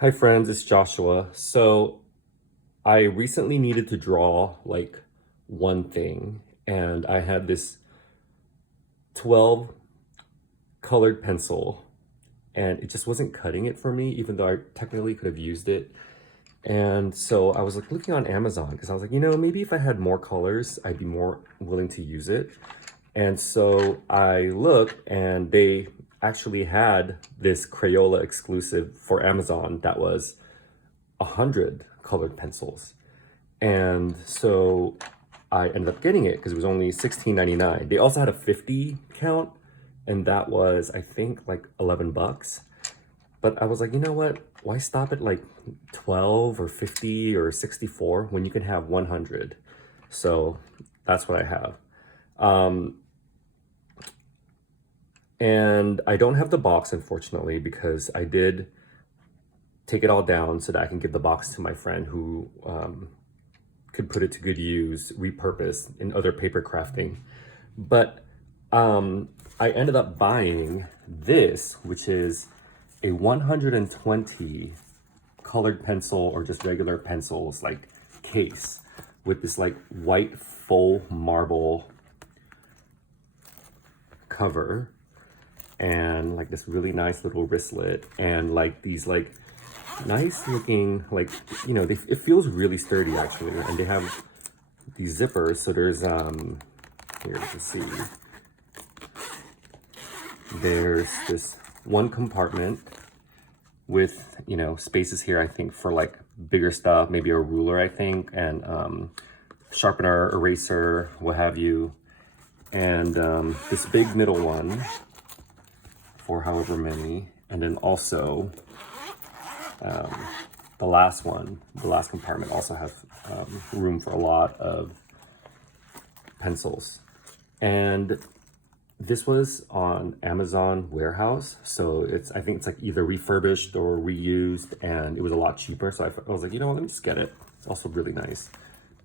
Hi friends, it's Joshua. So I recently needed to draw like one thing, and I had this 12 colored pencil and it just wasn't cutting it for me, even though I technically could have used it. And so I was like looking on Amazon because I was like, maybe if I had more colors, I'd be more willing to use it. And so I looked and they actually had this Crayola exclusive for Amazon that was 100 colored pencils. And so I ended up getting it because it was only $16.99. They also had a 50 count, and that was, I think, like 11 bucks. But I was like, you know what? Why stop at like 12 or 50 or 64 when you can have 100? So that's what I have. And I don't have the box, unfortunately, because I did take it all down so that I can give the box to my friend who could put it to good use, repurpose in other paper crafting. But I ended up buying this, which is a 120 colored pencil or just regular pencils like case with this like white faux marble cover and like this really nice little wristlet and like these like nice looking, like, it feels really sturdy actually. And they have these zippers. So there's, here you can see, there's this one compartment with, spaces here, I think, for like bigger stuff, maybe a ruler, I think, and sharpener, eraser, what have you. And this big middle one for however many. And then also, the last compartment also has room for a lot of pencils. And this was on Amazon Warehouse, so I think it's like either refurbished or reused, and it was a lot cheaper. So I was like, let me just get it. It's also really nice,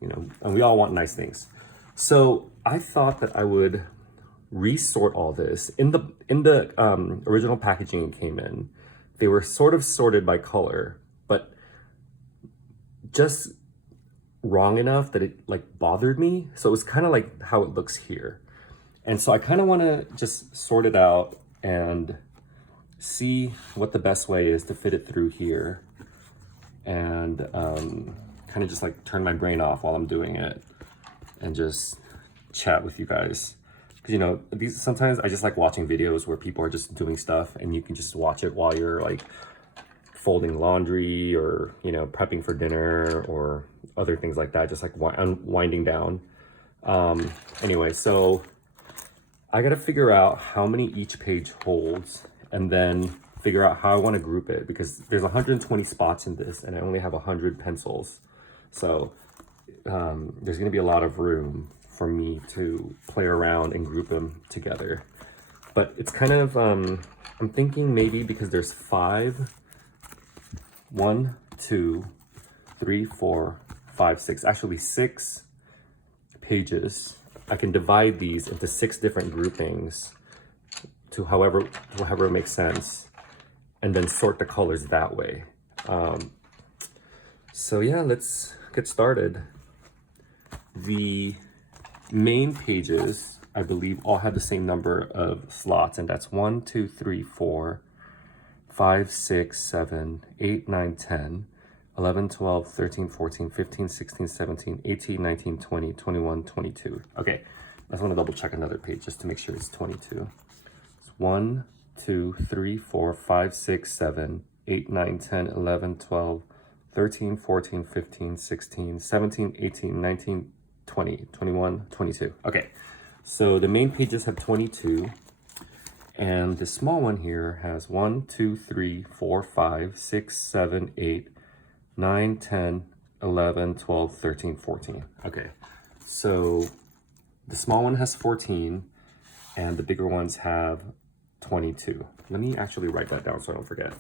and we all want nice things. So I thought that I would resort all this in the original packaging it came in. They were sort of sorted by color, but just wrong enough that it like bothered me. So it was kind of like how it looks here. And so I kind of want to just sort it out and see what the best way is to fit it through here, and kind of just like turn my brain off while I'm doing it and just chat with you guys. Because these, sometimes I just like watching videos where people are just doing stuff and you can just watch it while you're like folding laundry or prepping for dinner or other things like that, just like winding down. Anyway, so I gotta figure out how many each page holds and then figure out how I want to group it, because there's 120 spots in this and I only have 100 pencils. So there's gonna be a lot of room for me to play around and group them together. But it's kind of, I'm thinking maybe because there's 6 pages, I can divide these into 6 different groupings to however it makes sense, and then sort the colors that way. So yeah, let's get started. The main pages, I believe, all have the same number of slots, and that's 1, 2, 3, 4, 5, 6, 7, 8, 9, 10, 11, 12, 13, 14, 15, 16, 17, 18, 19, 20, 21, 22. Okay, I just want to double check another page just to make sure it's 22. It's 1, 2, 3, 4, 5, 6, 7, 8, 9, 10, 11, 12, 13, 14, 15, 16, 17, 18, 19, 20, 21, 22. Okay, so the main pages have 22. And the small one here has 1, 2, 3, 4, 5, 6, 7, 8, 9, 10, 11, 12, 13, 14. Okay, so the small one has 14 and the bigger ones have 22. Let me actually write that down so I don't forget.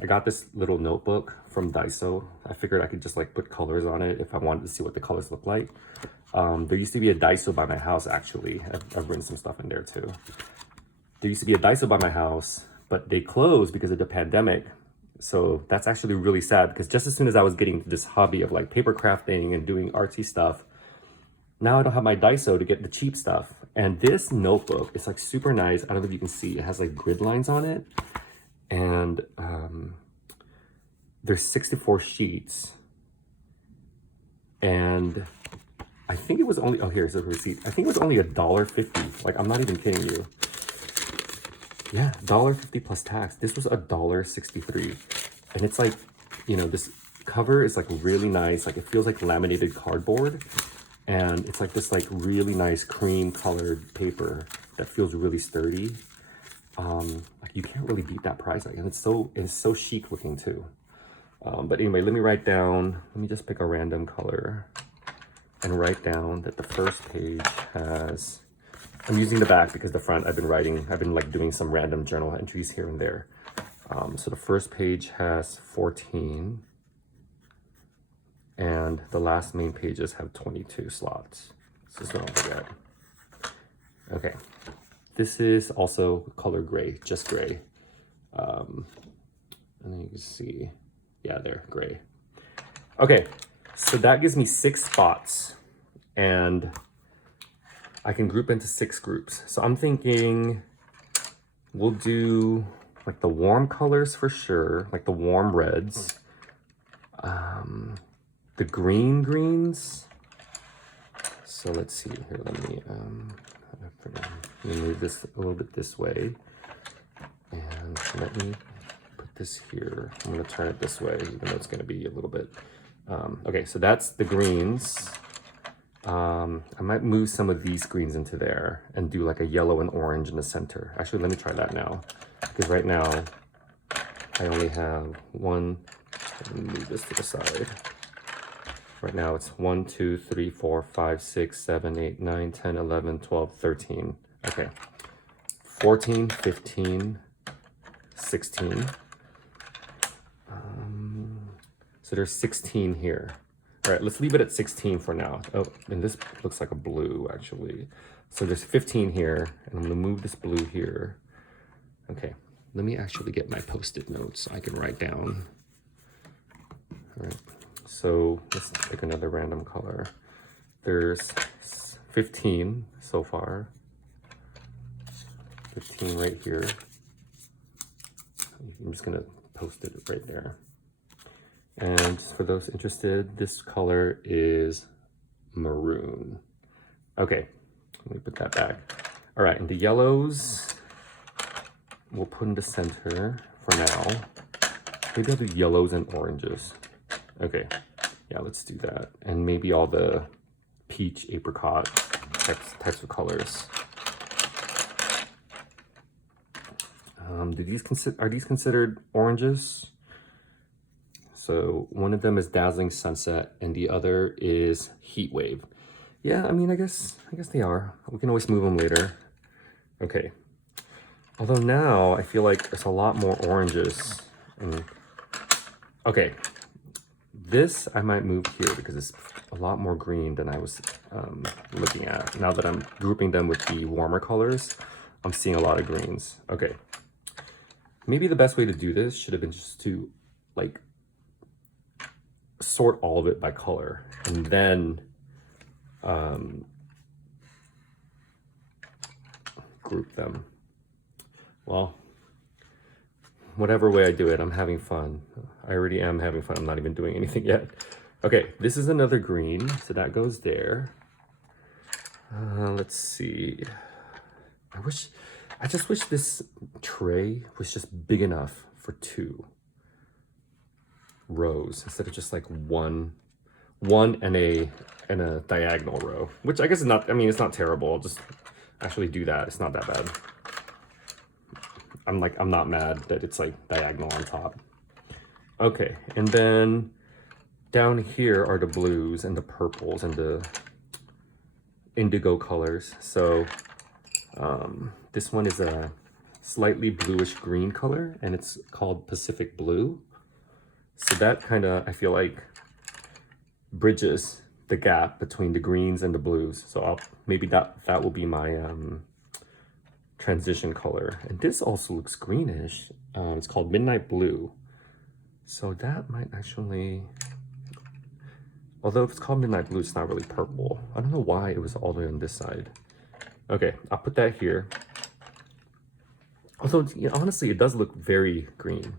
I got this little notebook from Daiso. I figured I could just like put colors on it if I wanted to see what the colors look like. There used to be a Daiso by my house, actually. I've written some stuff in there too. There used to be a Daiso by my house, but they closed because of the pandemic. So that's actually really sad because just as soon as I was getting to this hobby of like paper crafting and doing artsy stuff, now I don't have my Daiso to get the cheap stuff. And this notebook is like super nice. I don't know if you can see, it has like grid lines on it. And there's 64 sheets. And I think it was only, oh, here's a receipt. I think it was only $1.50. Like, I'm not even kidding you. Yeah, $1.50 plus tax. This was $1.63. And it's like, you know, this cover is like really nice. Like, it feels like laminated cardboard. And it's like this like really nice cream colored paper that feels really sturdy. Like you can't really beat that price. Like, and it's so chic looking too. But anyway, let me just pick a random color and write down that the first page has, I'm using the back because the front I've been like doing some random journal entries here and there. So the first page has 14. And the last main pages have 22 slots. So this one I'll forget. Okay. This is also color gray, just gray. And then you can see, yeah, there, gray. Okay, so that gives me 6 spots. And I can group into 6 groups. So I'm thinking we'll do like the warm colors for sure, like the warm reds. The green greens. So let's see here. Let me move this a little bit this way, and let me put this here. I'm going to turn it this way, even though it's going to be a little bit. Okay, so that's the greens. I might move some of these greens into there and do like a yellow and orange in the center. Actually, let me try that now, because right now I only have one. Let me move this to the side. Right now it's 1, 2, 3, 4, 5, 6, 7, 8, 9, 10, 11, 12, 13. Okay. 14, 15, 16. So there's 16 here. All right, let's leave it at 16 for now. Oh, and this looks like a blue actually. So there's 15 here, and I'm gonna move this blue here. Okay, let me actually get my Post-it notes so I can write down. All right. So let's pick another random color. There's 15 so far. 15 right here. I'm just gonna post it right there. And for those interested, this color is maroon. Okay, let me put that back. All right, and the yellows we'll put in the center for now. Maybe I'll do yellows and oranges. Okay, yeah, let's do that. And maybe all the peach, apricot types of colors. Are these considered oranges? So one of them is Dazzling Sunset and the other is Heat Wave. Yeah, I mean, I guess they are. We can always move them later. Okay. Although now I feel like there's a lot more oranges. Okay. This I might move here because it's a lot more green than I was looking at. Now that I'm grouping them with the warmer colors, I'm seeing a lot of greens. Okay. Maybe the best way to do this should have been just to like sort all of it by color and then group them. Well, whatever way I do it, I'm having fun. I already am having fun. I'm not even doing anything yet. Okay, this is another green, so that goes there. Let's see. I just wish this tray was just big enough for 2 rows instead of just like one and a diagonal row, which I guess is not, I mean, it's not terrible. I'll just actually do that. It's not that bad. I'm not mad that it's like diagonal on top. Okay, and then down here are the blues and the purples and the indigo colors. So this one is a slightly bluish green color and it's called Pacific Blue. So that kind of, I feel like, bridges the gap between the greens and the blues. So maybe that will be my transition color. And this also looks greenish. It's called Midnight Blue. So that might actually, although if it's called Midnight Blue, it's not really purple. I don't know why it was all the way on this side. Okay, I'll put that here. Although, you know, honestly, it does look very green.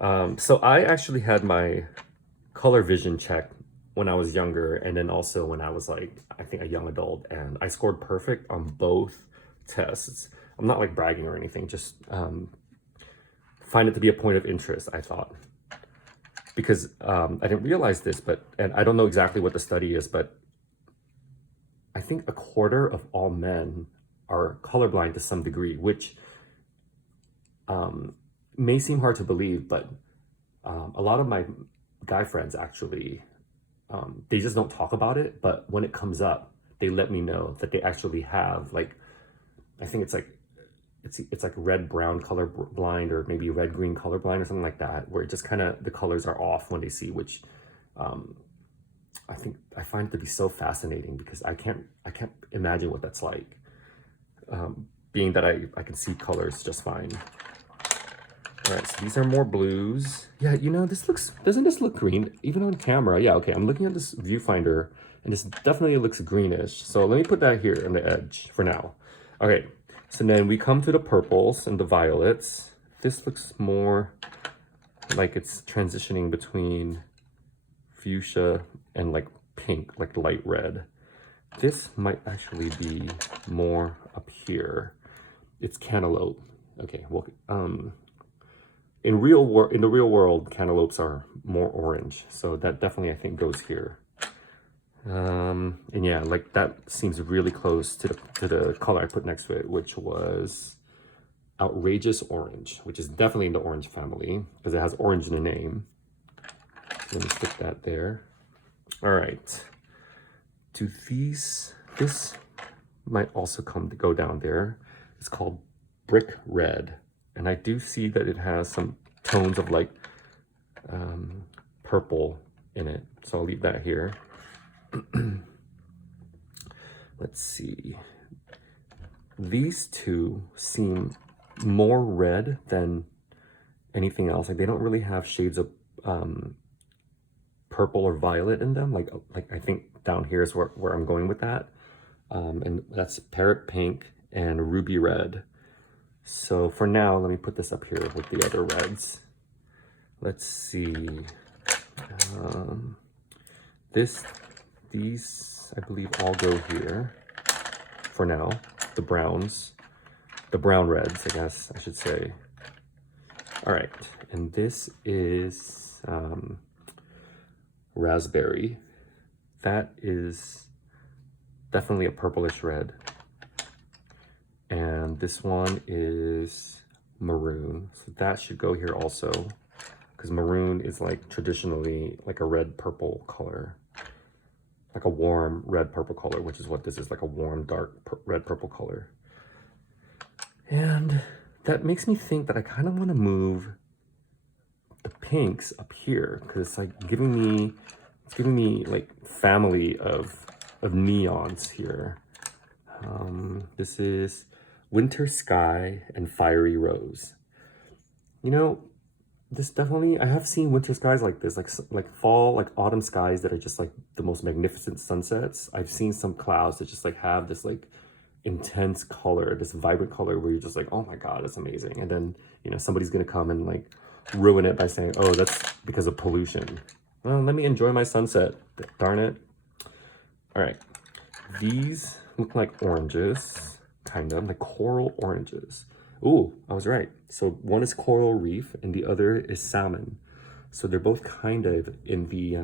So I actually had my color vision checked when I was younger, and then also when I was like, I think a young adult, and I scored perfect on both tests. I'm not like bragging or anything, just find it to be a point of interest, I thought. Because I didn't realize this, and I don't know exactly what the study is, but I think a quarter of all men are colorblind to some degree, which may seem hard to believe, but a lot of my guy friends actually, they just don't talk about it, but when it comes up, they let me know that they actually have, like, I think it's like red-brown color blind, or maybe red-green color blind or something like that, where it just kind of, the colors are off when they see, which I find it to be so fascinating, because I can't imagine what that's like, being that I can see colors just fine. All right, so these are more blues. Yeah, you know, doesn't this look green? Even on camera, yeah, okay, I'm looking at this viewfinder, and this definitely looks greenish. So let me put that here on the edge for now. Okay, so then we come to the purples and the violets. This looks more like it's transitioning between fuchsia and like pink, like light red. This might actually be more up here. It's cantaloupe. Okay, well, in the real world, cantaloupes are more orange, so that definitely I think goes here. And yeah, like that seems really close to the color I put next to it, which was outrageous orange, which is definitely in the orange family because it has orange in the name. Let me stick that there. All right. This might also go down there. It's called brick red. And I do see that it has some tones of like purple in it. So I'll leave that here. Let's see. These two seem more red than anything else. Like they don't really have shades of purple or violet in them. Like I think down here is where I'm going with that. And that's Parrot Pink and Ruby Red. So for now, let me put this up here with the other reds. Let's see. These I believe all go here for now. The brown reds, I guess I should say. All right, and this is raspberry. That is definitely a purplish red. And this one is maroon, so that should go here also, because maroon is like traditionally like a red purple color, like a warm red purple color, which is what this is, like a warm dark red purple color. And that makes me think that I kind of want to move the pinks up here, because it's like giving me like family of neons here. This is Winter Sky and Fiery Rose. You know, this definitely, I have seen winter skies like this, like fall, like autumn skies that are just like the most magnificent sunsets. I've seen some clouds that just like have this like intense color, this vibrant color where you're just like, oh my God, that's amazing. And then, you know, somebody's gonna come and like ruin it by saying, oh, that's because of pollution. Well, let me enjoy my sunset, darn it. All right, these look like oranges. Kind of like coral oranges. Ooh, I was right. So one is coral reef and the other is salmon. So they're both kind of in the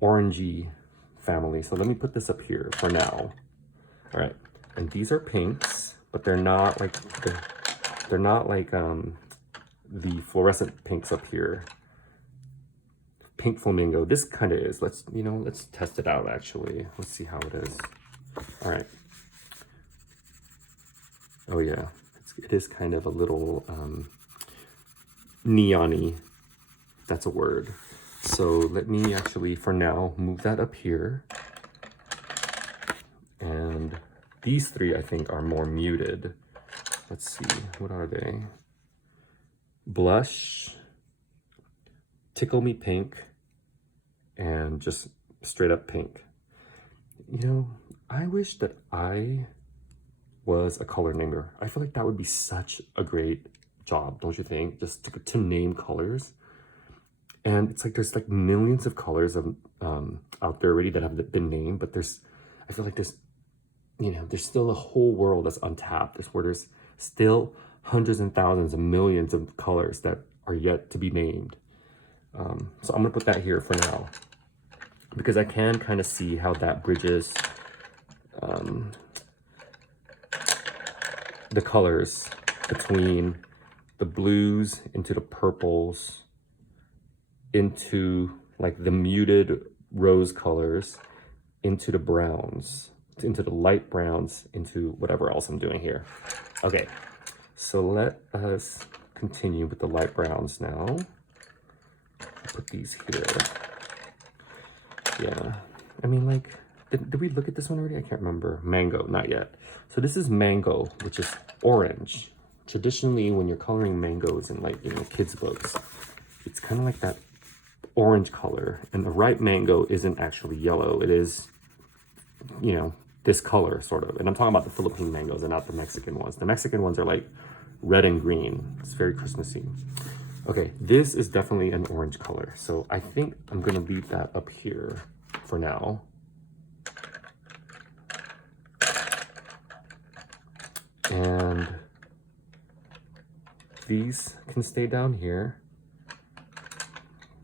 orangey family. So let me put this up here for now. All right, and these are pinks, but they're not like the fluorescent pinks up here. Pink flamingo. This kind of is. Let's test it out actually. Let's see how it is. All right. Oh yeah, it is kind of a little neon-y, if that's a word. So let me actually, for now, move that up here. And these three, I think, are more muted. Let's see, what are they? Blush, Tickle Me Pink, and just straight up pink. You know, I wish that I was a color namer. I feel like that would be such a great job, don't you think? Just to name colors. And it's like there's like millions of colors of out there already that have been named, but I feel like there's, you know, there's still a whole world that's untapped. There's still hundreds and thousands and millions of colors that are yet to be named. So I'm gonna put that here for now, because I can kind of see how that bridges the colors between the blues into the purples, into like the muted rose colors, into the browns, into the light browns, into whatever else I'm doing here. Okay, so let us continue with the light browns now. Put these here. Yeah, I mean, like, did we look at this one already? I can't remember. Mango, not yet. So this is mango, which is orange. Traditionally, when you're coloring mangoes in, like, you know, kids' books, it's kind of like that orange color. And the ripe mango isn't actually yellow. It is, you know, this color, sort of. And I'm talking about the Philippine mangoes and not the Mexican ones. The Mexican ones are, like, red and green. It's very Christmassy. Okay, this is definitely an orange color. So I think I'm going to leave that up here for now. And these can stay down here.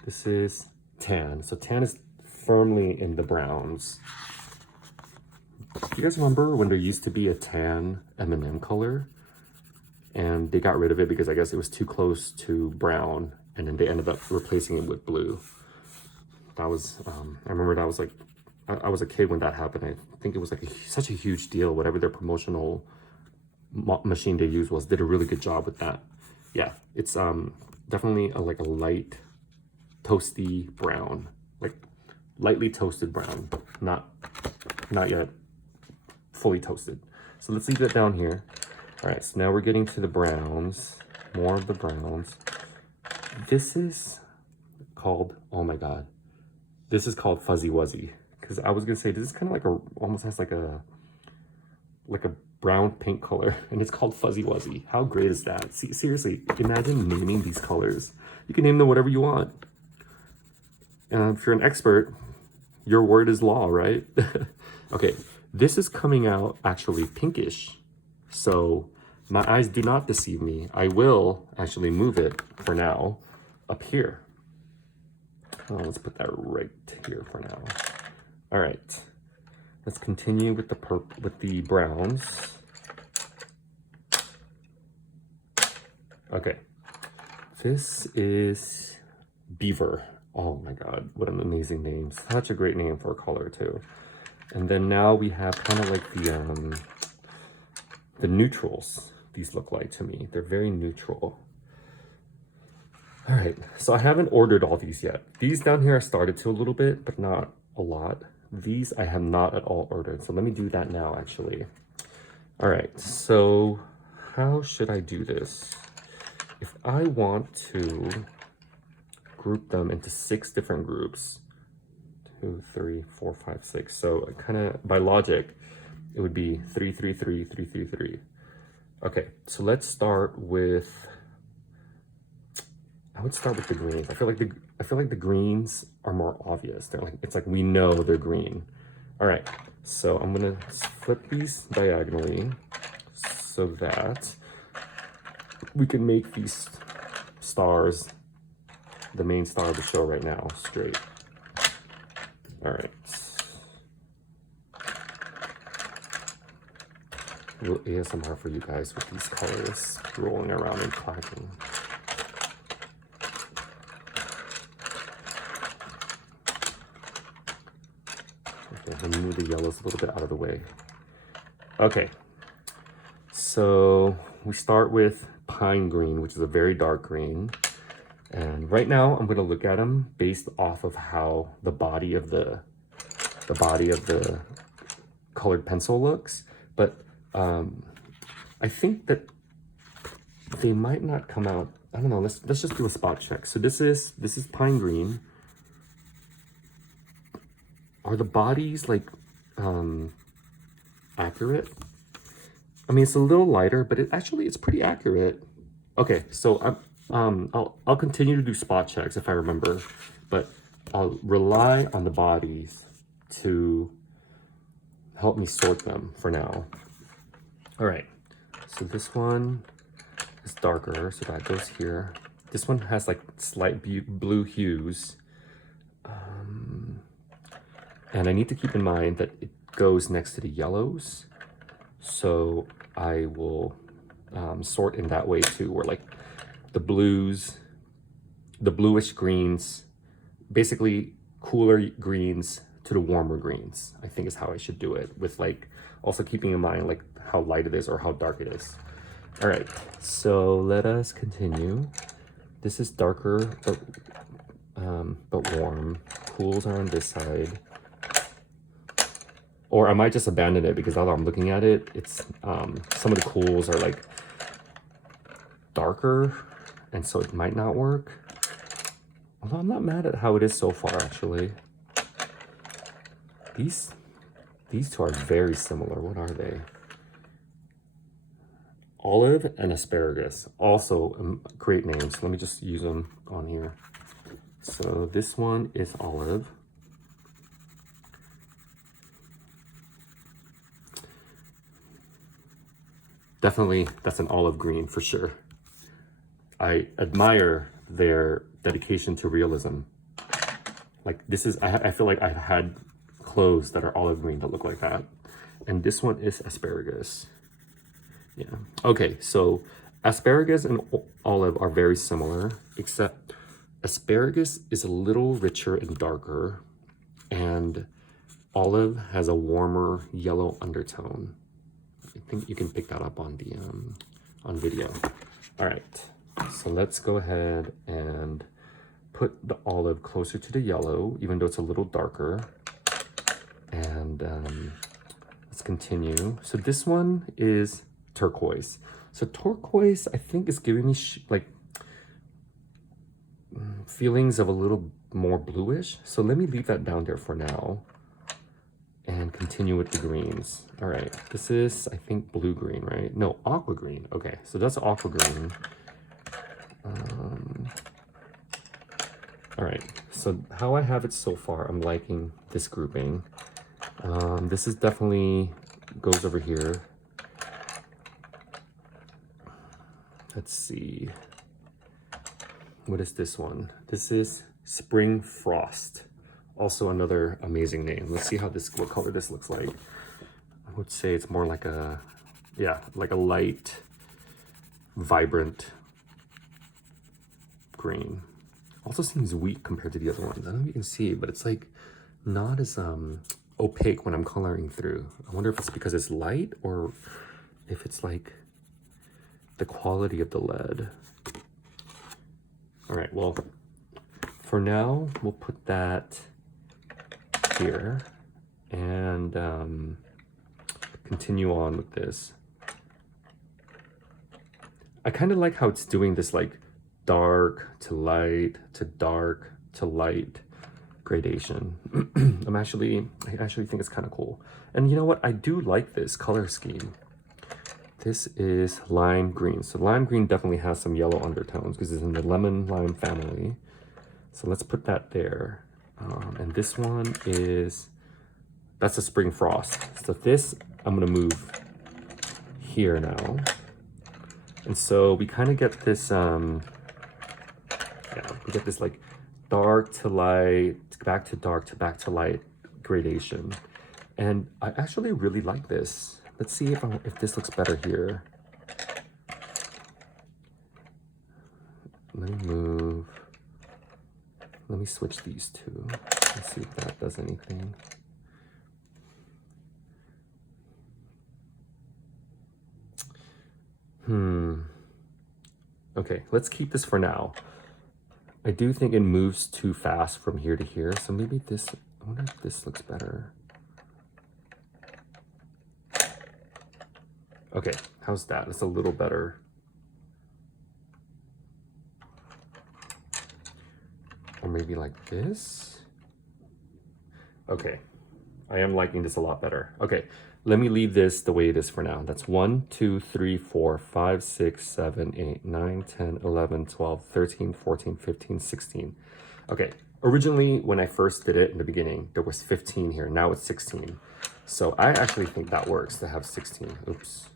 This is tan. So tan is firmly in the browns. Do you guys remember when there used to be a tan M&M color? And they got rid of it because I guess it was too close to brown, and then they ended up replacing it with blue. That was, I remember that was like, I was a kid when that happened. I think it was like such a huge deal. Whatever their promotional machine they used did a really good job with that. Yeah, it's definitely like a light, toasty brown, like lightly toasted brown, not yet fully toasted. So let's leave that down here. All right, so now we're getting to the browns, more of the browns. This is called, oh my God, this is called Fuzzy Wuzzy. Because I was gonna say, this is kind of like almost has like a brown pink color, and it's called Fuzzy Wuzzy. How great is that? See, seriously, imagine naming these colors. You can name them whatever you want. And if you're an expert, your word is law, right? Okay, this is coming out actually pinkish. So my eyes do not deceive me. I will actually move it for now up here. Oh, let's put that right here for now. All right, let's continue with the browns. Okay, this is Beaver. Oh my God, what an amazing name. Such a great name for a color too. And then now we have kind of like the neutrals. These look like to me. They're very neutral. All right, so I haven't ordered all these yet. These down here I started to a little bit, but not a lot. These I have not at all ordered. So let me do that now, actually. All right, so how should I do this? If I want to group them into 6 different groups, 2, 3, 4, 5, 6. So kind of by logic, it would be 3, 3, 3, 3, 3, 3. Okay, so let's start with, I would start with the greens. I feel like the greens are more obvious. They're like, it's like we know they're green. All right, so I'm gonna flip these diagonally so that we can make these stars the main star of the show right now, straight. All right. A little ASMR for you guys with these colors rolling around and clacking. Okay, let me move the yellows a little bit out of the way. Okay, so we start with pine green, which is a very dark green. And right now I'm going to look at them based off of how the body of the colored pencil looks. But I think that they might not come out I don't know, let's just do a spot check. So this is pine green. Are the bodies like accurate? I mean, it's a little lighter, but it's pretty accurate. Okay, so I'll continue to do spot checks if I remember, but I'll rely on the bodies to help me sort them for now. All right, so this one is darker, so that goes here. This one has like slight blue hues. And I need to keep in mind that it goes next to the yellows. So I will sort in that way too, where like the blues, the bluish greens, basically cooler greens to the warmer greens, I think is how I should do it, with like also keeping in mind like how light it is or how dark it is. All right, so let us continue. This is darker, but warm. Cools are on this side. Or I might just abandon it because now that I'm looking at it, it's some of the cools are like darker, and so it might not work. Although I'm not mad at how it is so far, actually. These two are very similar. What are they? Olive and Asparagus. Also great names. Let me just use them on here. So this one is Olive. Definitely, that's an olive green for sure. I admire their dedication to realism. Like this is, I feel like I've had clothes that are olive green that look like that. And this one is Asparagus. Yeah. Okay, so Asparagus and Olive are very similar, except Asparagus is a little richer and darker, and Olive has a warmer yellow undertone. I think you can pick that up on the on video. All right, so let's go ahead and put the olive closer to the yellow, even though it's a little darker. And let's continue. So this one is Turquoise. So Turquoise, I think, is giving me like feelings of a little more bluish. So let me leave that down there for now and continue with the greens. All right, this is, I think, blue green, right? No, aqua green. Okay, so that's aqua green. All right, so how I have it so far, I'm liking this grouping. This is definitely goes over here. Let's see. What is this one? This is Spring Frost. Also another amazing name. Let's see how this, what color this looks like. I would say it's more like a, yeah, like a light, vibrant green. Also seems weak compared to the other ones. I don't know if you can see, but it's like not as opaque when I'm coloring through. I wonder if it's because it's light or if it's like the quality of the lead. All right, well, for now, we'll put that here and continue on with this. I kind of like how it's doing this like dark to light to dark to light gradation. I actually think it's kind of cool. And you know what? I do like this color scheme. This is lime green. So lime green definitely has some yellow undertones because it's in the lemon lime family. So let's put that there. And this one is, that's a Spring Frost. So this, I'm gonna move here now. And so we kind of get this, yeah, we get this like dark to light, back to dark to back to light gradation. And I actually really like this. Let's see if this looks better here. Let me move. Let me switch these two. Let's see if that does anything. Okay, let's keep this for now. I do think it moves too fast from here to here, so maybe this, I wonder if this looks better. Okay, how's that? It's a little better. Or maybe like this. Okay, I am liking this a lot better. Okay, let me leave this the way it is for now. That's 1, 2, 3, 4, 5, 6, 7, 8, 9, 10, 11, 12, 13, 14, 15, 16. Okay, originally when I first did it in the beginning, there was 15 here. Now it's 16. So I actually think that works to have 16. Oops.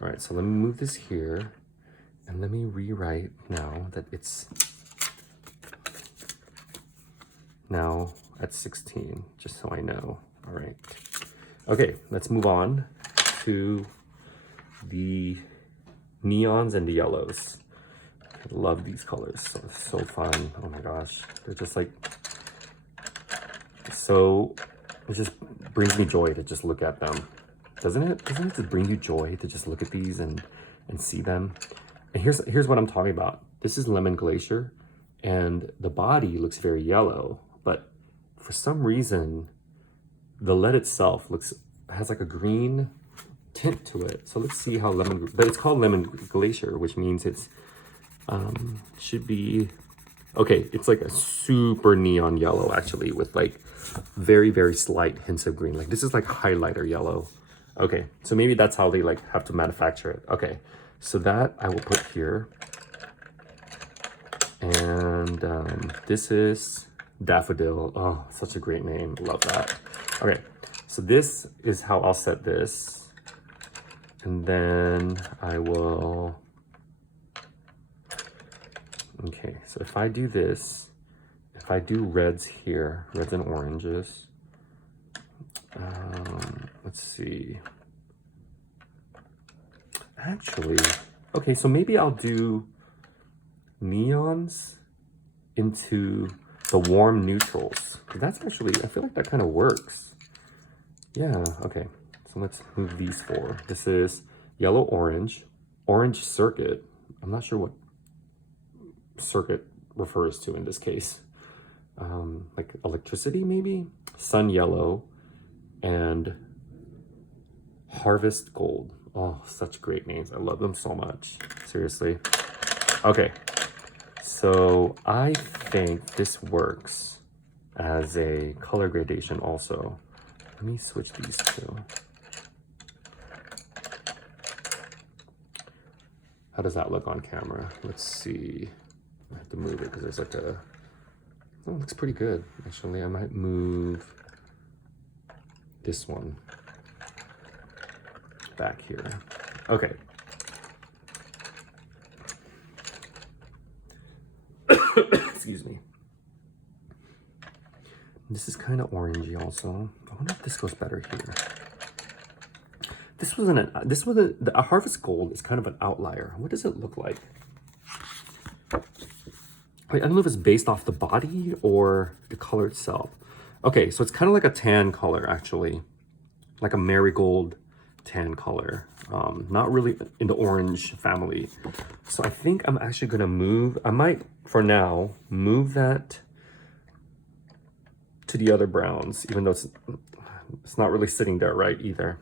All right, so let me move this here. And let me rewrite now that it's now at 16, just so I know. All right. Okay, let's move on to the neons and the yellows. I love these colors. So fun. Oh my gosh. They're just like, so, it just brings me joy to just look at them. Doesn't it? Doesn't it just bring you joy to just look at these and see them? And here's what I'm talking about. This is Lemon Glacier, and the body looks very yellow, but for some reason, the lead itself has like a green tint to it. So let's see how but it's called Lemon Glacier, which means it's should be okay. It's like a super neon yellow actually, with like very, very slight hints of green. Like this is like highlighter yellow. Okay, so maybe that's how they like have to manufacture it. Okay, so that I will put here. And this is Daffodil. Oh, such a great name. Love that. Okay, so this is how I'll set this. And then I will... Okay, so if I do this, if I do reds here, reds and oranges, let's see. Actually, okay, so maybe I'll do neons into the warm neutrals. That's actually, I feel like that kind of works. Yeah, okay. So let's move these four. This is yellow, orange, orange circuit. I'm not sure what circuit refers to in this case. Like electricity maybe? Sun yellow and harvest gold. Oh, such great names. I love them so much. Seriously. Okay. So I think this works as a color gradation also. Let me switch these two. How does that look on camera? Let's see. I have to move it because there's like a... Oh, it looks pretty good. Actually, I might move this one back here. Okay. Excuse me. This is kind of orangey also. I wonder if this goes better here. A harvest gold is kind of an outlier. What does it look like? Wait, I don't know if it's based off the body or the color itself. Okay, so it's kind of like a tan color actually, like a marigold tan color. Not really in the orange family. So I think I'm actually gonna move, I might, for now, move that to the other browns, even though it's not really sitting there right either.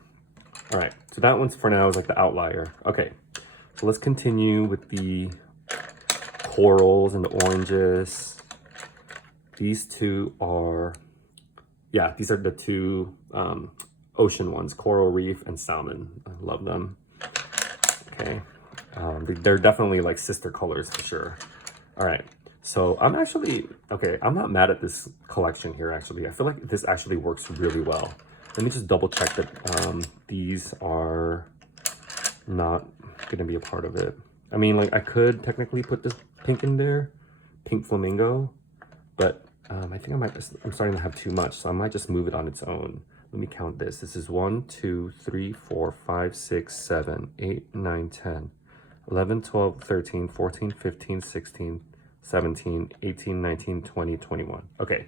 All right, so that one's for now is like the outlier. Okay, so let's continue with the corals and the oranges. These two are, yeah, these are the two ocean ones, coral reef and salmon. I love them. Okay, they're definitely like sister colors for sure. All right, so I'm actually, okay, I'm not mad at this collection here actually. I feel like this actually works really well. Let me just double check that these are not gonna be a part of it. I mean, like I could technically put this pink in there, pink flamingo, but I think I'm starting to have too much, so I might just move it on its own. Let me count this. This is 1, 2, 3, 4, 5, 6, 7, 8, 9, 10, 11, 12, 13, 14, 15, 16, 17, 18, 19, 20, 21. Okay,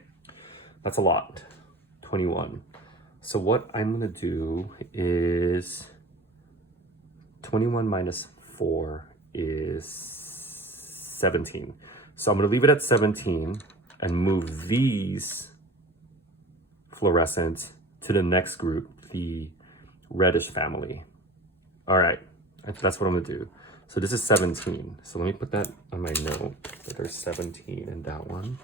that's a lot. 21. So what I'm gonna do is 21 minus 4 is 17. So I'm gonna leave it at 17 and move these fluorescents to the next group, the reddish family. All right, that's what I'm gonna do. So this is 17. So let me put that on my note. So there's 17 in that one.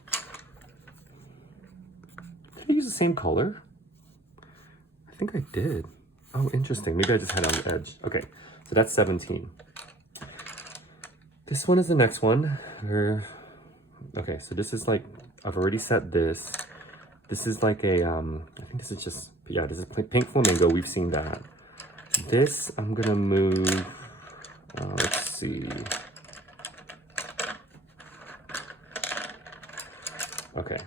Did I use the same color? I think I did. Oh, interesting. Maybe I just had it on the edge. Okay, so that's 17. This one is the next one. Okay, so this is like, I've already set this. This is like a, I think this is just, yeah, this is Pink Flamingo. We've seen that. This, I'm gonna move, let's see. Okay,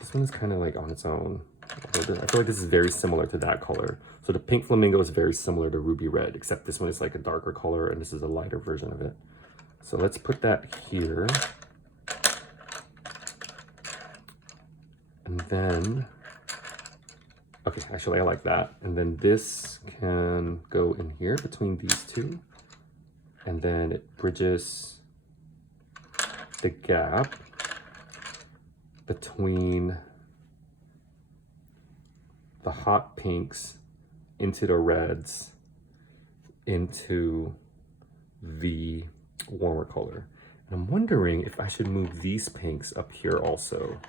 this one is kind of like on its own. I feel like this is very similar to that color. So the Pink Flamingo is very similar to Ruby Red, except this one is like a darker color and this is a lighter version of it. So let's put that here. And then, okay, actually I like that. And then this can go in here between these two. And then it bridges the gap between the hot pinks into the reds into the warmer color. And I'm wondering if I should move these pinks up here also.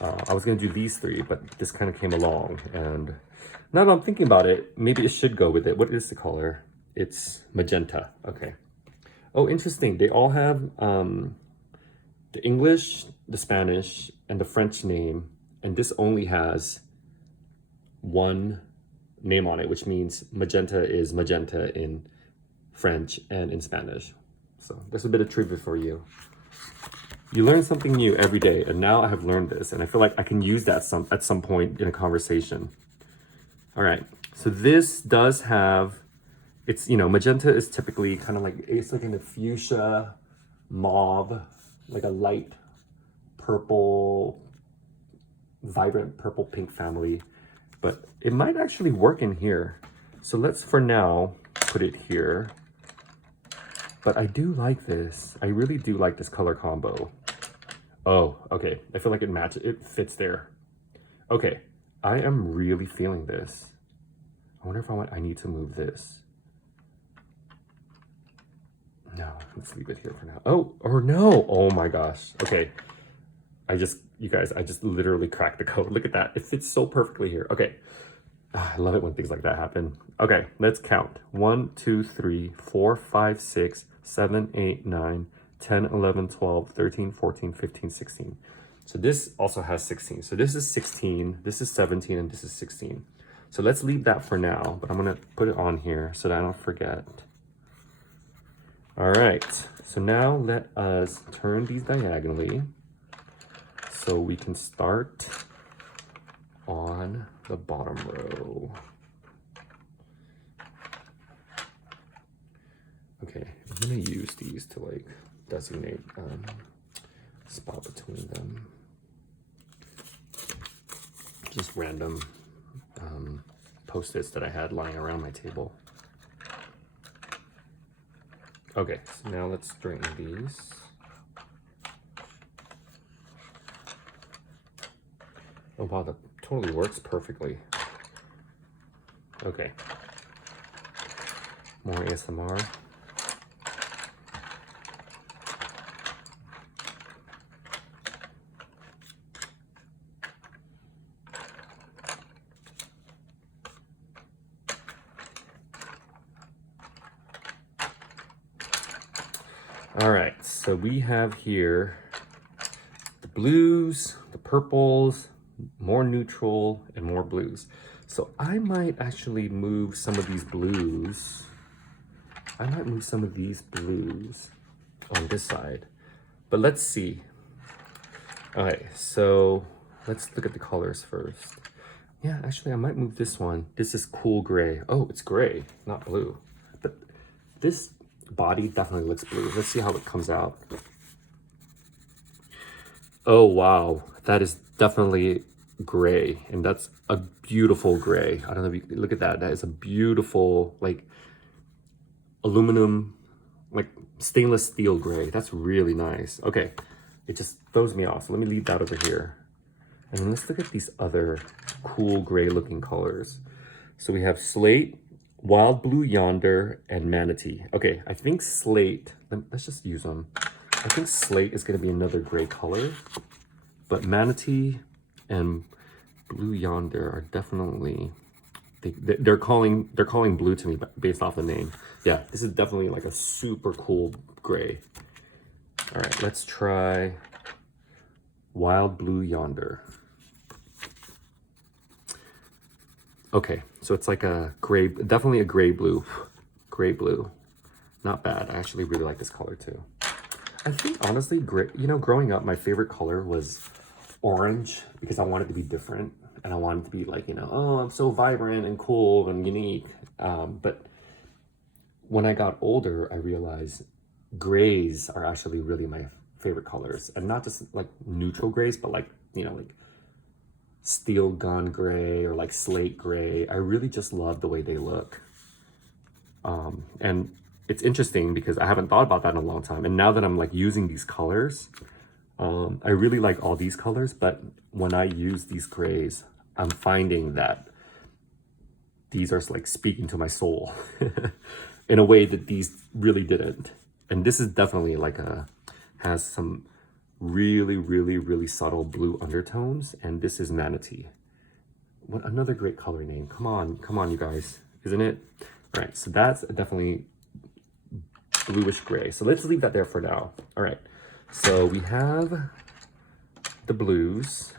I was gonna do these three, but this kind of came along, and now that I'm thinking about it, maybe it should go with it. What is the color? It's magenta. Okay. Oh, interesting. They all have the English, the Spanish, and the French name, and this only has one name on it, which means magenta is magenta in French and in Spanish. So there's a bit of trivia for you. You learn something new every day, and now I have learned this, and I feel like I can use that at some point in a conversation. All right, so this does have, it's, you know, magenta is typically kind of like, it's like in a fuchsia, mauve, like a light purple, vibrant purple pink family, but it might actually work in here. So let's, for now, put it here. But I do like this. I really do like this color combo. Oh, okay. I feel like it matches, it fits there. Okay, I am really feeling this. I wonder if I need to move this. No, let's leave it here for now. Oh, or no, oh my gosh. Okay, you guys, I just literally cracked the code. Look at that, it fits so perfectly here. Okay, I love it when things like that happen. Okay, let's count. 1, 2, 3, 4, 5, 6, 7, 8, 9, 10, 11, 12, 13, 14, 15, 16. So this also has 16. So this is 16, this is 17, and this is 16. So let's leave that for now, but I'm gonna put it on here so that I don't forget. All right, so now let us turn these diagonally so we can start on the bottom row. Okay, I'm gonna use these to like designate spot between them. Just random post-its that I had lying around my table. Okay, so now let's straighten these. Oh wow, that totally works perfectly. Okay. More ASMR. All right, so we have here the blues, the purples, more neutral, and more blues. So I might actually move some of these blues. I might move some of these blues on this side, but let's see. All right, so let's look at the colors first. Yeah, actually I might move this one. This is cool gray. Oh, it's gray, not blue. But this body definitely looks blue. Let's see how it comes out. Oh wow, that is definitely gray, and that's a beautiful gray. I don't know if you look at that. That is a beautiful, like aluminum, like stainless steel gray. That's really nice. Okay, it just throws me off. So let me leave that over here. And then let's look at these other cool gray looking colors. So we have Slate, Wild Blue Yonder and Manatee. Okay, I think Slate, let's just use them. I think Slate is going to be another gray color, but Manatee and Blue Yonder are definitely, they're calling blue to me based off the name. Yeah, this is definitely like a super cool gray. All right, let's try Wild Blue Yonder. Okay, so it's like a gray, definitely a gray blue. Gray blue. Not bad. I actually really like this color too. I think honestly, growing up, my favorite color was orange because I wanted to be different and I wanted to be like, oh, I'm so vibrant and cool and unique. But when I got older, I realized grays are actually really my favorite colors, and not just like neutral grays, but like, like steel gun gray or like slate gray. I really just love the way they look. And it's interesting because I haven't thought about that in a long time. And now that I'm like using these colors, I really like all these colors, but when I use these grays, I'm finding that these are like speaking to my soul in a way that these really didn't. And this is definitely like has some really, really, really subtle blue undertones. And this is Manatee. What another great color name. Come on, you guys, isn't it? All right, so that's definitely bluish gray. So let's leave that there for now. All right, so we have the blues.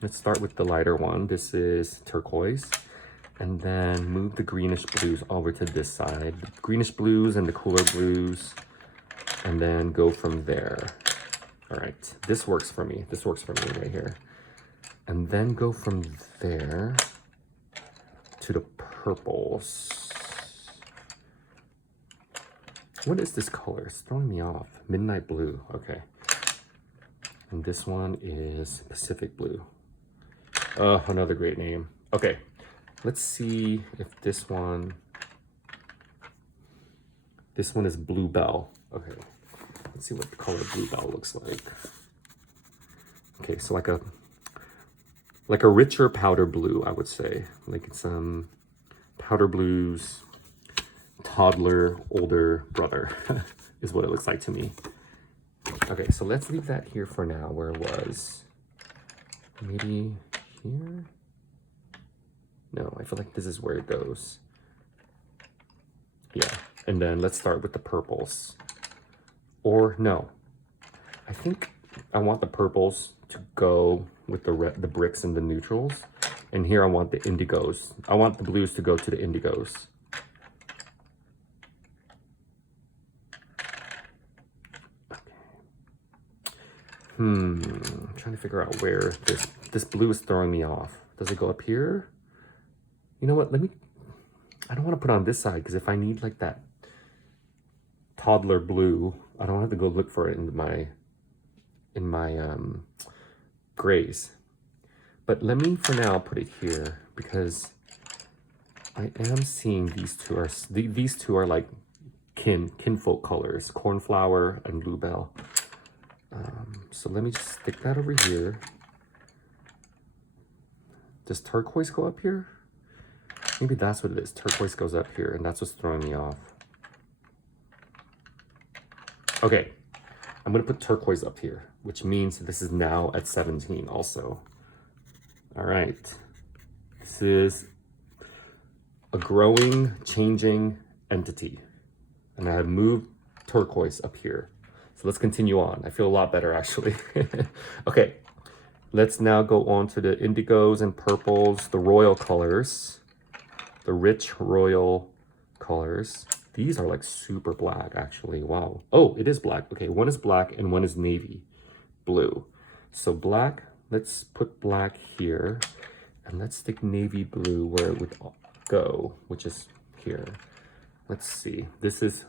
Let's start with the lighter one. This is turquoise. And then move the greenish blues over to this side. The greenish blues and the cooler blues. And then go from there. All right, this works for me. This works for me right here. And then go from there to the purples. What is this color? It's throwing me off. Midnight blue, okay. And this one is Pacific blue. Oh, another great name. Okay, let's see if this one is Bluebell. Okay, let's see what the color Bluebell looks like. Okay, so like a richer powder blue, I would say. Like it's powder blues, toddler, older brother is what it looks like to me. Okay, so let's leave that here for now where it was. Maybe here? No, I feel like this is where it goes. Yeah, and then let's start with the purples. Or no, I think I want the purples to go with the bricks and the neutrals. And here I want the indigos. I want the blues to go to the indigos. I'm trying to figure out where this blue is throwing me off. Does it go up here? You know what, I don't want to put it on this side because if I need like that toddler blue, I don't have to go look for it in my grays. But let me for now put it here because I am seeing these two are like kinfolk colors, cornflower and bluebell. So let me just stick that over here. Does turquoise go up here? Maybe that's what it is. Turquoise goes up here, and that's what's throwing me off. Okay, I'm gonna put turquoise up here, which means this is now at 17 also. All right, this is a growing, changing entity. And I have moved turquoise up here. So let's continue on. I feel a lot better actually. Okay, let's now go on to the indigos and purples, the royal colors, the rich royal colors. These are like super black actually, wow. Oh, it is black. Okay, one is black and one is navy blue. So black, let's put black here and let's stick navy blue where it would go, which is here. Let's see, this is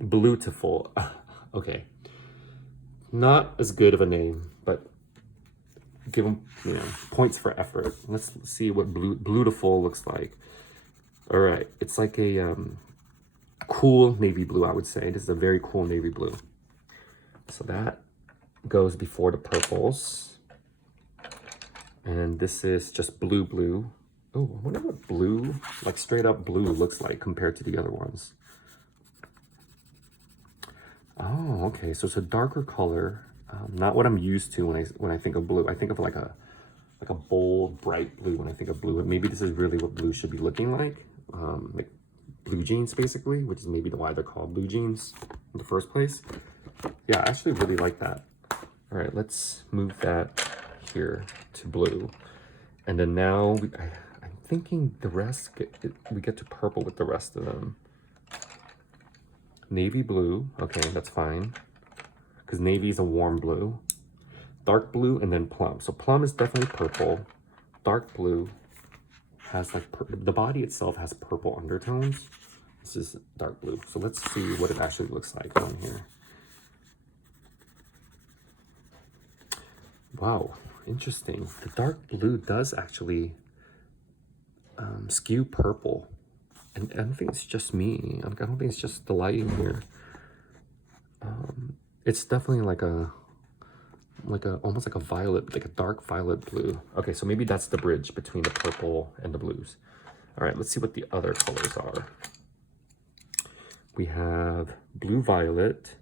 Bluetiful. Okay, not as good of a name, but give them, points for effort. Let's see what Bluetiful looks like. All right, it's like a cool navy blue, I would say. This is a very cool navy blue. So that goes before the purples. And this is just blue. Oh, I wonder what blue, like straight up blue, looks like compared to the other ones. Oh, okay. So it's a darker color. Not what I'm used to when I think of blue. I think of like a bold, bright blue when I think of blue. And maybe this is really what blue should be looking like blue jeans basically, which is maybe why they're called blue jeans in the first place. Yeah, I actually really like that. All right, let's move that here to blue. And then now I'm thinking the rest, we get to purple with the rest of them. Navy blue, okay, that's fine. Because navy is a warm blue. Dark blue and then plum. So plum is definitely purple. Dark blue has like, the body itself has purple undertones. This is dark blue. So let's see what it actually looks like on here. Wow, interesting. The dark blue does actually skew purple. And I don't think it's just me. I don't think it's just the lighting here. It's definitely like a almost like a violet, like a dark violet blue. Okay, so maybe that's the bridge between the purple and the blues. All right, let's see what the other colors are. We have blue violet,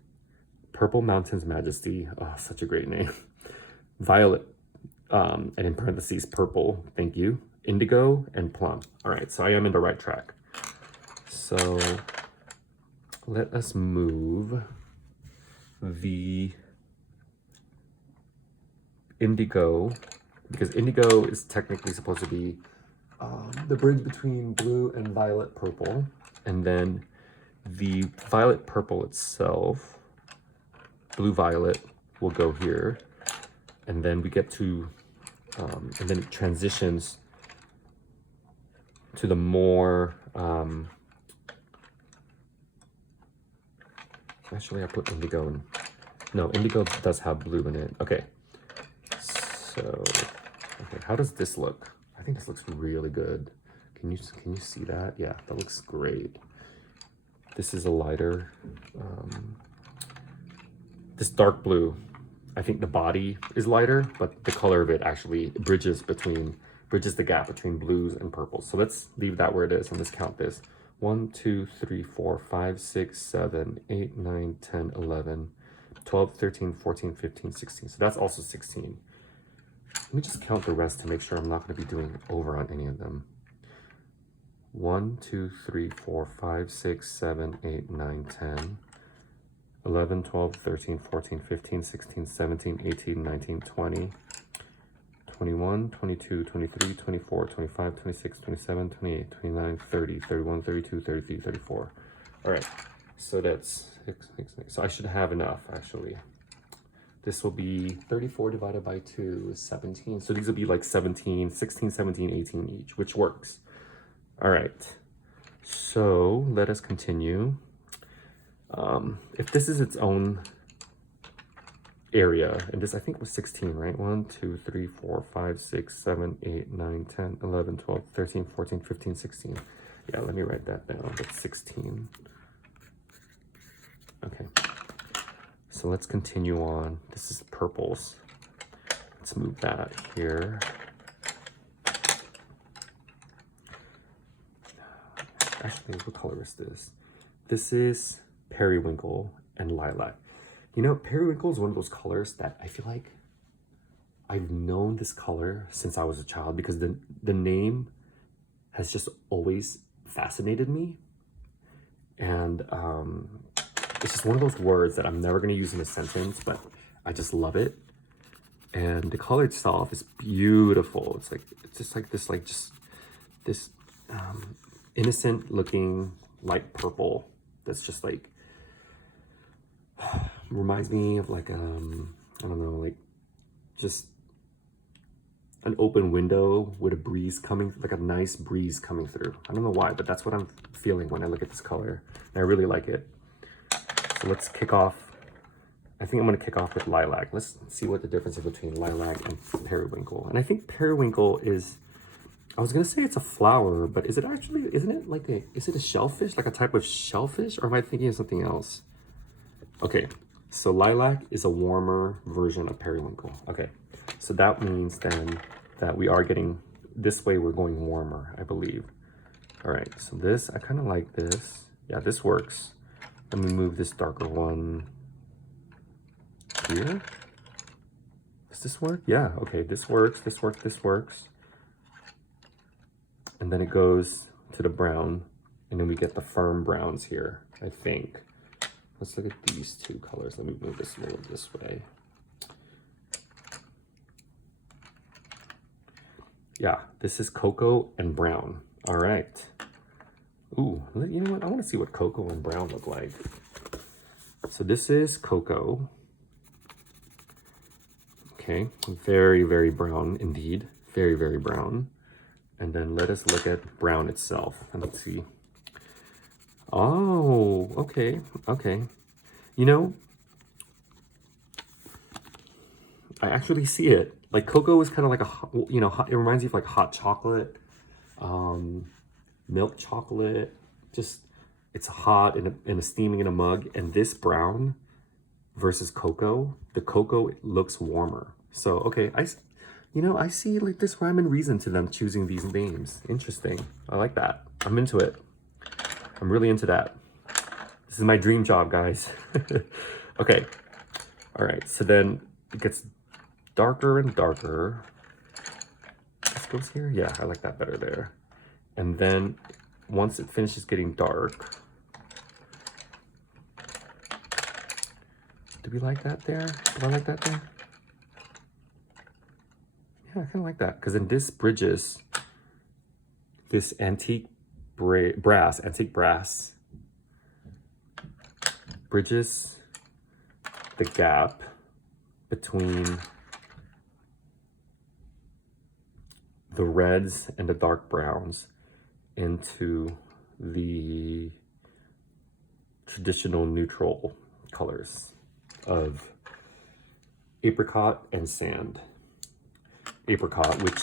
purple mountains majesty. Oh, such a great name. Violet, and in parentheses purple. Thank you. Indigo and plum. All right, so I am in the right track. So let us move the indigo, because indigo is technically supposed to be the bridge between blue and violet purple, and then the violet purple itself, blue violet, will go here, and then we get to and then it transitions to the more actually I put indigo in. No, indigo does have blue in it. Okay, so okay, how does this look? I think this looks really good. Can you see that? Yeah, that looks great. This is a lighter this dark blue. I think the body is lighter, but the color of it actually bridges the gap between blues and purples. So let's leave that where it is and let's count this. 1, 2, 3, 4, 5, 6, 7, 8, 9, 10, 11, 12, 13, 14, 15, 16. So that's also 16. Let me just count the rest to make sure I'm not going to be doing over on any of them. 1, 2, 3, 4, 5, 6, 7, 8, 9, 10, 11, 12, 13, 14, 15, 16, 17, 18, 19, 20, 21, 22, 23, 24, 25, 26, 27, 28, 29, 30, 31, 32, 33, 34. All right, so that's 6. So I should have enough, actually. This will be 34 divided by 2 is 17. So these will be like 17, 16, 17, 18 each, which works. All right, so let us continue. If this is its own area, and this I think was 16, right? 1, 2, 3, 4, 5, 6, 7, 8, 9, 10, 11, 12, 13, 14, 15, 16. Yeah, let me write that down. That's 16. Okay. So let's continue on. This is purples. Let's move that here. Actually, what color is this? This is Periwinkle and Lilac. You know, periwinkle is one of those colors that I feel like I've known this color since I was a child because the name has just always fascinated me. And it's just one of those words that I'm never going to use in a sentence, but I just love it. And the color itself is beautiful. It's just like this innocent looking light purple that's just like reminds me of like I don't know, like just an open window with a breeze coming, like a nice breeze coming through. I don't know why, but that's what I'm feeling when I look at this color. And I really like it. So let's kick off. I think I'm going to kick off with lilac. Let's see what the difference is between lilac and periwinkle. And I think periwinkle is, I was going to say it's a flower, but is it actually, isn't it like is it a shellfish, like a type of shellfish, or am I thinking of something else? Okay, so lilac is a warmer version of periwinkle. Okay, so that means then that we are getting this way we're going warmer, I believe. All right, so this, I kind of like this. Yeah, this works. Let me move this darker one here. Does this work? Yeah, okay, this works, this works, this works. And then it goes to the brown, and then we get the firm browns here, I think. Let's look at these two colors. Let me move this a little this way. Yeah, this is cocoa and brown. All right. Ooh, you know what? I want to see what cocoa and brown look like. So this is cocoa. Okay, very, very brown indeed. Very, very brown. And then let us look at brown itself. And let's see. Oh, okay, okay. You know, I actually see it. Like cocoa is kind of like a, you know, it reminds you of like hot chocolate, milk chocolate. Just, it's hot and steaming in a mug. And this brown versus cocoa, the cocoa looks warmer. So, okay, you know, I see like this rhyme and reason to them choosing these names. Interesting. I like that. I'm into it. I'm really into that. This is my dream job, guys. Okay. All right. So then it gets darker and darker. This goes here. Yeah, I like that better there. And then once it finishes getting dark, do we like that there? Do I like that there? Yeah, I kind of like that. Because then this bridges this antique brass bridges the gap between the reds and the dark browns into the traditional neutral colors of apricot and sand. Apricot, which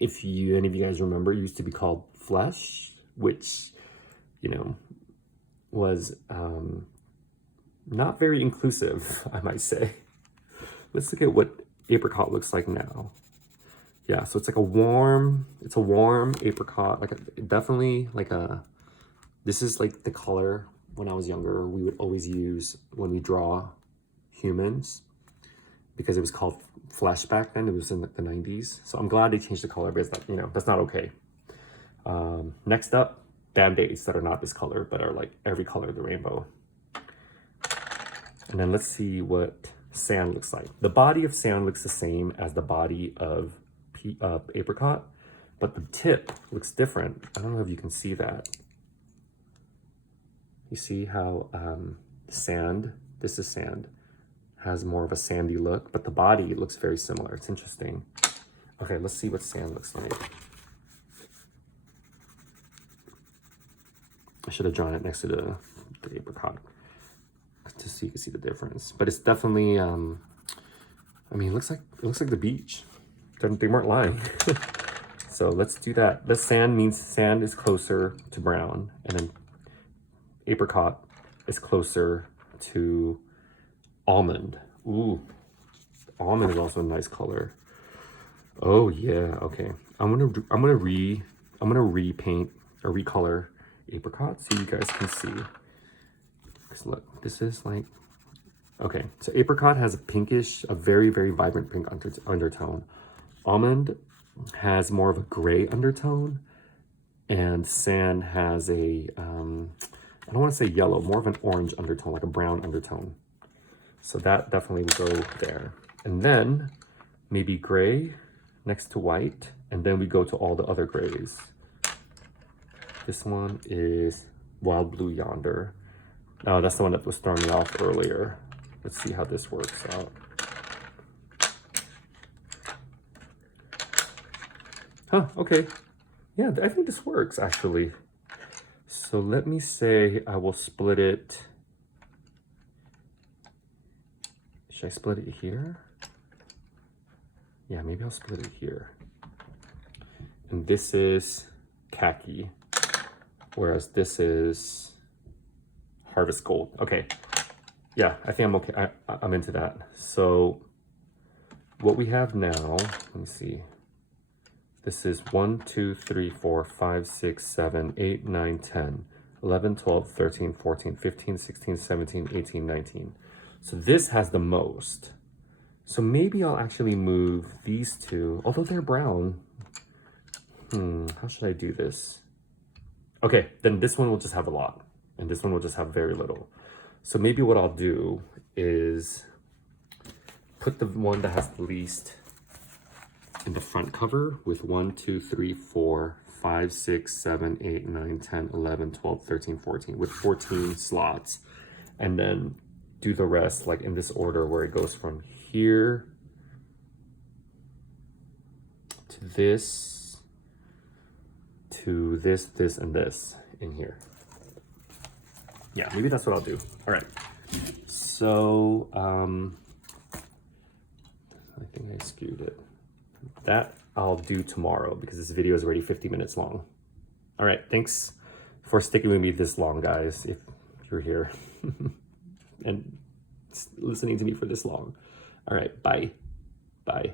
if any of you guys remember, used to be called flesh, which, you know, was not very inclusive, I might say. Let's look at what apricot looks like now. Yeah, so it's like a warm apricot, like definitely like this is like the color when I was younger we would always use when we draw humans, because it was called flesh back then. It was in the 90s. So I'm glad they changed the color, because that, you know, that's not okay. Next up, Band-Aids that are not this color, but are like every color of the rainbow. And then let's see what sand looks like. The body of sand looks the same as the body of apricot, but the tip looks different. I don't know if you can see that. You see how sand, this is sand, has more of a sandy look, but the body looks very similar. It's interesting. Okay, let's see what sand looks like. I should have drawn it next to the apricot just so you can see the difference. But it's definitely, I mean, it looks like the beach. They weren't lying. So let's do that. The sand means sand is closer to brown, and then apricot is closer to almond. Ooh, almond is also a nice color. Oh yeah, okay. I'm gonna repaint or recolor apricot so you guys can see. Because look, this is like, okay, so apricot has a pinkish, a very, very vibrant pink undertone. Almond has more of a gray undertone, and sand has a, I don't want to say yellow, more of an orange undertone, like a brown undertone. So that definitely would go there. And then maybe gray next to white, and then we go to all the other grays. This one is Wild Blue Yonder. Oh, that's the one that was throwing me off earlier. Let's see how this works out. Huh, okay. Yeah, I think this works actually. So let me say I will split it. Should I split it here? Yeah, maybe I'll split it here. And this is khaki, whereas this is harvest gold. Okay, yeah, I think I'm okay. I'm into that. So what we have now, let me see. This is 1, 2, 3, 4, 5, 6, 7, 8, 9, 10, 11, 12, 13, 14, 15, 16, 17, 18, 19. So this has the most. So maybe I'll actually move these two, although they're brown. How should I do this? Okay, then this one will just have a lot, and this one will just have very little. So maybe what I'll do is put the one that has the least in the front cover with 1, 2, 3, 4, 5, 6, 7, 8, 9, 10, 11, 12, 13, 14 with 14 slots. And then do the rest like in this order where it goes from here to this, this, and this in here. Yeah, maybe that's what I'll do. All right. So, I think I skewed it. That I'll do tomorrow because this video is already 50 minutes long. All right, thanks for sticking with me this long, guys, if you're here and listening to me for this long. All right, bye. Bye.